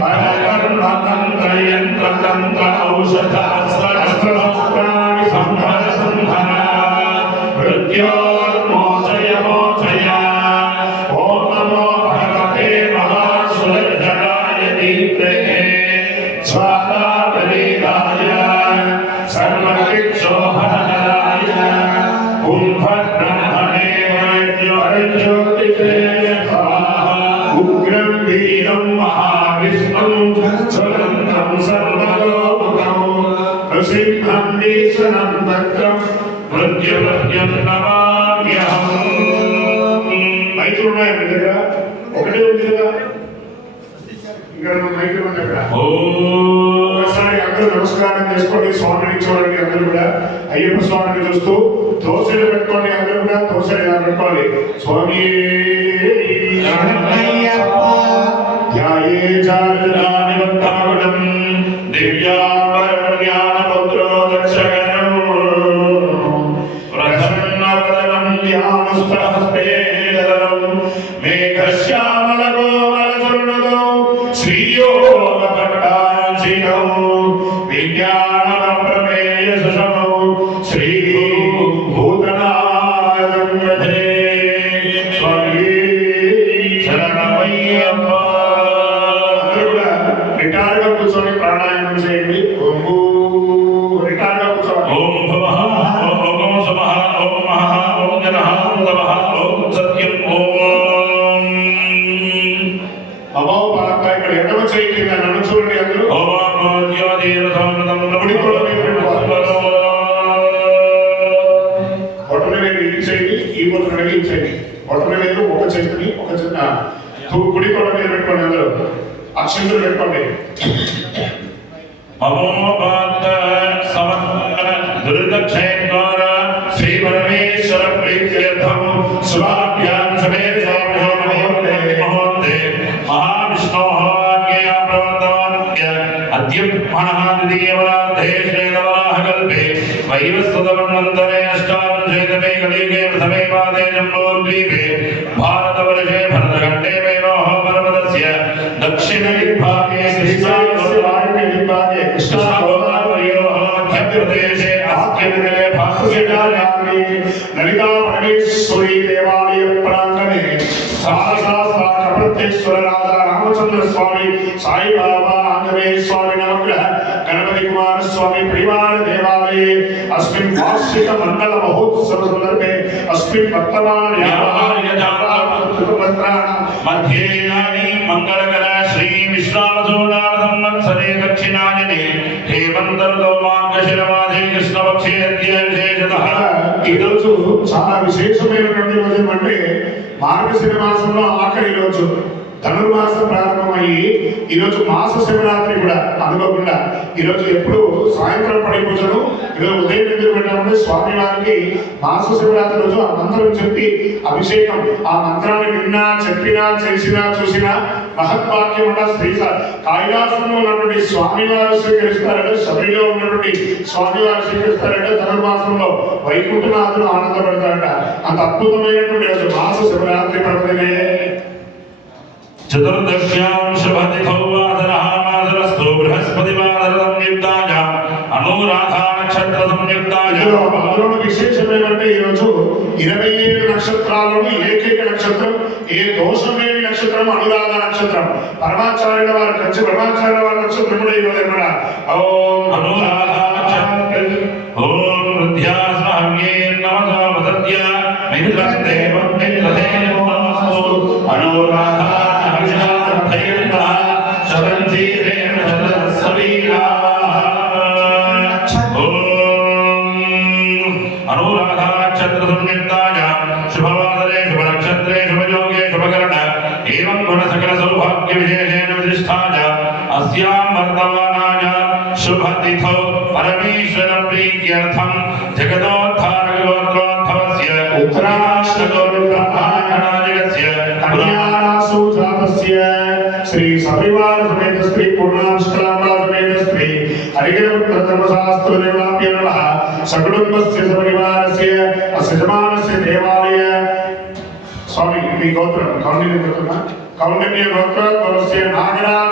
परकर्मतंत्र यंत्रतंत्र औषध अस्त्राणि संहर संहर मृत्योर्मोचय मोचय ओम नमो भगवते महासुरजनाय दीप्तये स्वाहापरीदाय सर्वकिक्षोहनराय कुंभब्रह्मणे ज्योतिषे उग्रं वीरं महाविष्णुं ज्वलन्तं सर्वलोकं नृसिंहं भीषणं भद्रं मृत्युभयं नमाम्यहम् మైకులు ఉన్నాయి మీ దగ్గర ఒకటే ఉంది కదా ఇక్కడ మైకులు ఉన్నాయి అక్కడ ఒకసారి అందరూ నమస్కారం చేసుకోండి స్వామిని చూడండి అందరూ కూడా అయ్యప్ప స్వామిని చూస్తూ దోశలు పెట్టుకోండి అందరూ కూడా దోశలు ఇలా పెట్టుకోవాలి స్వామి ధ్యాయే చారుదాని వత్తావడం దివ్యావరం జ్ఞానపుత్రో దక్షగణం ప్రసన్నవదనం ధ్యానస్తహస్తేదరం మేఘశ్యామలగోమలసుర్ణదో శ్రీయోగపట్టాంశినో విజ్ఞానప్రమేయ సుషమో శ్రీ భూతనాదం వదే స్వామి శరణమయ్యప్ప. అందరూ కూడా రిటార్డ్గా కూర్చొని ప్రాణాయామం చేయండి. రిటార్డ్గా కూర్చోండి. ఓం భవః ఓం శుభః ఓం మహః ఓం జనః ఓం తమః ఓం సత్యం ఓం అమో పాత. ఇక్కడ ఎడమ చేయి కింద నన్ను చూడండి అందరూ. బొట్టన వేలు ఇచ్చేయండి, ఈ బొట్టన వేలు ఇచ్చేయండి. బొట్టన వేలు ఒక చేతిని ఒక చిన్న కుడి కొడ మీద పెట్టుకోండి. అందరూ అక్షంతులు పెట్టుకోండి. శ్రీ పరమేశ్వర ప్రీత్యర్థం శుభాభ్యాం శుభే మహోత్తే మహావిష్ణోః ఆజ్ఞయా ప్రవర్తమాన్య అద్య మనః ద్వితీయవరార్ధే శ్వేతవరాహకల్పే వైవస్వతమన్వంతరే అష్టాదశేతమే కలియుగే ప్రథమే పాదే జంబోద్వీపే భారతవర్షే భరతఖण्डे మేనోః పర్వతస్య దక్షిణదిగ్భాగే శ్రీశైలస్య కృష్ణాగోదావర్యోః మధ్యప్రదేశే ఆస్తివిదలే భారతదేశాన్ని లలితా పరమేశ్వరీ దేవాలయ ప్రాంగణే ప్రత్యేశ్వర రాధా రామచంద్ర స్వామి సాయిబాబా ఆంజనేయ స్వామి నవగ్రహ గణపతి కుమార స్వామి పరివార దేవాలये अस्मिन् वार्षिक मंगल महोत्सव संदर्भे अस्मिन् वर्तमान मध्ये मंगलकर श्री विश्वावसुनाम संवत्सरे दक्षिणायने हेमंत ऋतौ मार्गशिरमासे కృష్ణపక్షే అద్య విశేషతః. ఈరోజు చాలా విశేషమైనటువంటి రోజు. అంటే మార్గశిర మాసంలో ఆఖరి రోజు. ధనుర్మాసం ప్రారంభమయ్యి ఈరోజు మాస శివరాత్రి కూడా అనుకోకుండా ఈరోజు ఎప్పుడు సాయంత్రం పడి పూజను ఈరోజు ఉదయం ఎందుకు పెట్టామంటే స్వామివారికి మాస శివరాత్రి రోజు ఆ మంత్రం చెప్పి అభిషేకం, ఆ మంత్రాన్ని విన్నా చెప్పినా చేసినా చూసినా మహత్వాక్యం ఉన్న శ్రీ కైలాసంలో ఉన్నటువంటి స్వామివారు స్వీకరిస్తారంటే, శబరిలో ఉన్నటువంటి స్వామివారు స్వీకరిస్తారంటే ధనుర్మాసంలో వైకుంఠనాథులు ఆనందపడతారట. అంత అద్భుతమైనటువంటి రోజు మాస శివరాత్రి పర్వదినే. చతుర్దశ్యాం శుభతిథౌ వాసరః మాసరస్తు బృహస్పతివాసర సంయుక్తాయ అనురాధా నక్షత్ర సంయుక్తాయ. అందులో విశేషం ఏమంటే ఈరోజు 27 నక్షత్రాలను ఏకైక నక్షత్రం, ఏ దోషం లేని నక్షత్రం అనురాధ నక్షత్రం. పరమాచార్యుల వారి కంచి పరమాచార్యుల వారి నక్షత్రం కూడా ఈరోజు ఏమన్నా ఓం అనురాధ నక్షత్రం ఓం హృద్యాస్మహ్యే నమః వదత్య మిత్రదేవం మిత్రదేవం నమస్తు అనురాధ అనురాధ నక్షత్ర సంయుక్తాయ శుభవాసరే శుభనక్షత్రే శుభయోగే శుభకరణ ఏవం గుణ సకల సౌభాగ్య విశేషేణ విశిష్టాయ అస్యాం వర్తమానాయ శుభతిథౌ పరమేశ్వర ప్రీత్యర్థం జగదోద్ధారక గోత్రోద్భవస్య ఉత్తరాష్టగోత్రనాయకస్య కన్యారాసు జాతస్య శ్రీ సపరివార సమేత శ్రీ పూర్ణాష్టలాంబా సమేత శ్రీ హరిగిరపుత్ర ధర్మశాస్త్ర దేవాభ్యో నమః సకుటుంబస్య సపరివారస్య అసజమానస్య దేవాలయ. స్వామి మీ గోత్రం కౌండిన్య గోత్రమా? కౌండిన్య గోత్రోద్భవస్య నాగరాజ